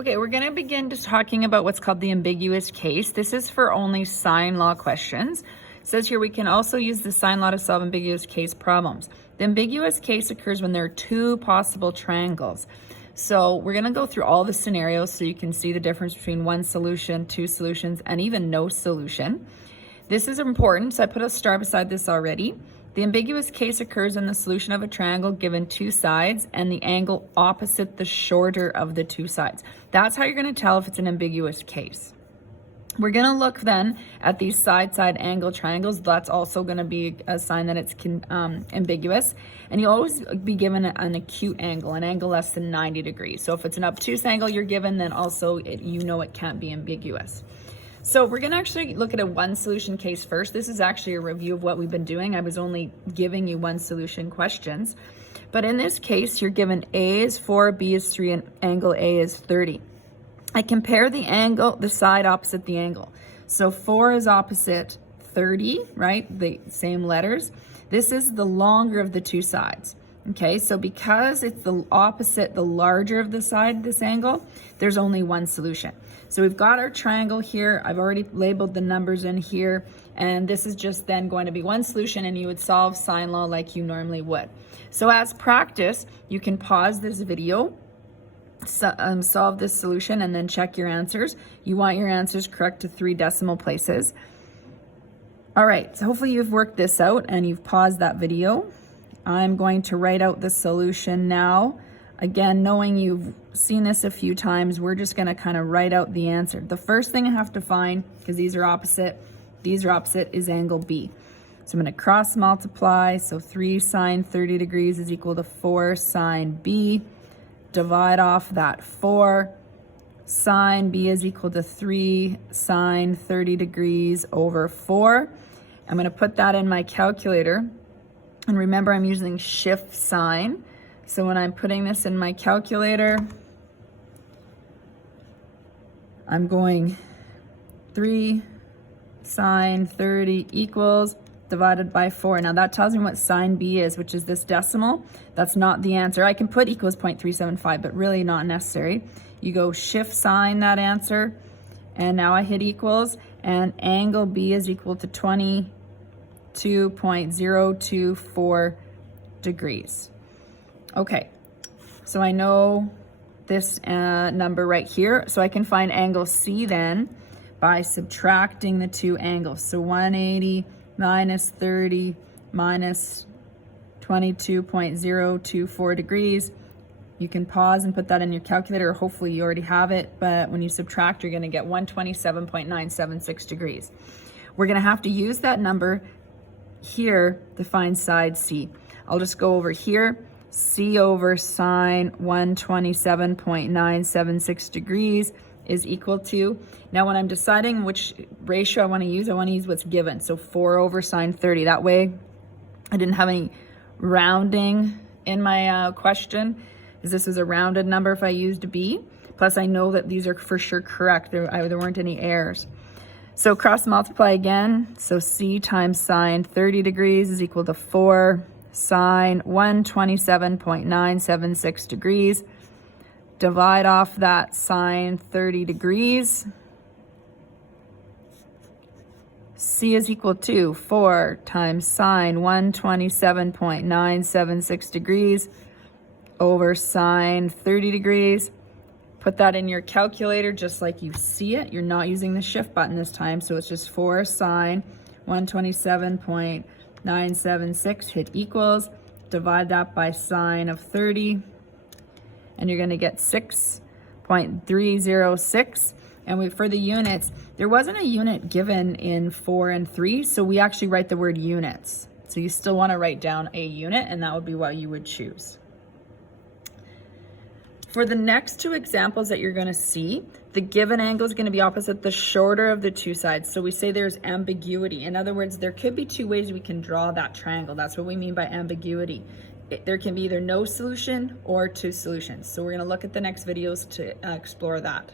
Okay, we're going to begin just talking about what's called the ambiguous case. This is for only sign law questions. It says here we can also use the sign law to solve ambiguous case problems. The ambiguous case occurs when there are two possible triangles. So we're going to go through all the scenarios so you can see the difference between one solution, two solutions, and even no solution. This is important, so I put a star beside this already. The ambiguous case occurs when the solution of a triangle given two sides and the angle opposite the shorter of the two sides. That's how you're going to tell if it's an ambiguous case. We're going to look then at these side-side angle triangles. That's also going to be a sign that it's ambiguous. And you'll always be given an acute angle, an angle less than 90 degrees. So if it's an obtuse angle you're given, then also you know it can't be ambiguous. So we're going to actually look at a one solution case first. This is actually a review of what we've been doing. I was only giving you one solution questions. But in this case, you're given A is 4, B is 3, and angle A is 30. I compare the angle, the side opposite the angle. So 4 is opposite 30, right? The same letters. This is the longer of the two sides. Okay, so because it's the opposite, the larger of the side, this angle, there's only one solution. So we've got our triangle here. I've already labeled the numbers in here, and this is just then going to be one solution, and you would solve sign law like you normally would. So as practice, you can pause this video, solve this solution, and then check your answers. You want your answers correct to 3 decimal places. All right, so hopefully you've worked this out and you've paused that video. I'm going to write out the solution now. Again, knowing you've seen this a few times, we're just going to kind of write out the answer. The first thing I have to find, because these are opposite, is angle B. So I'm going to cross multiply. So 3 sine 30 degrees is equal to 4 sine B. Divide off that 4. Sine B is equal to 3 sine 30 degrees over 4. I'm going to put that in my calculator. And remember, I'm using shift sign. So when I'm putting this in my calculator, I'm going 3 sine 30 equals divided by 4. Now that tells me what sine B is, which is this decimal. That's not the answer. I can put equals 0.375, but really not necessary. You go shift sign that answer, and now I hit equals, and angle B is equal to 22.024 degrees. Okay, so I know this number right here, so I can find angle C then by subtracting the two angles. So 180 minus 30 minus 22.024 degrees. You can pause and put that in your calculator. Hopefully you already have it, but when you subtract, you're going to get 127.976 degrees. We're going to have to use that number here to find side C. I'll just go over here. C over sine 127.976 degrees is equal to, now when I'm deciding which ratio I want to use what's given. So 4 over sine 30. That way I didn't have any rounding in my question, because this is a rounded number if I used B. Plus I know that these are for sure correct. There weren't any errors. So cross multiply again. So C times sine 30 degrees is equal to 4 sine 127.976 degrees. Divide off that sine 30 degrees. C is equal to 4 times sine 127.976 degrees over sine 30 degrees. Put that in your calculator just like you see it. You're not using the shift button this time, so it's just 4 sine 127.976, hit equals, divide that by sine of 30, and you're going to get 6.306. And for the units, there wasn't a unit given in 4 and 3, so we actually write the word units. So you still want to write down a unit, and that would be what you would choose. For the next 2 examples that you're going to see, the given angle is going to be opposite the shorter of the two sides. So we say there's ambiguity. In other words, there could be 2 ways we can draw that triangle. That's what we mean by ambiguity. There can be either no solution or 2 solutions. So we're going to look at the next videos to explore that.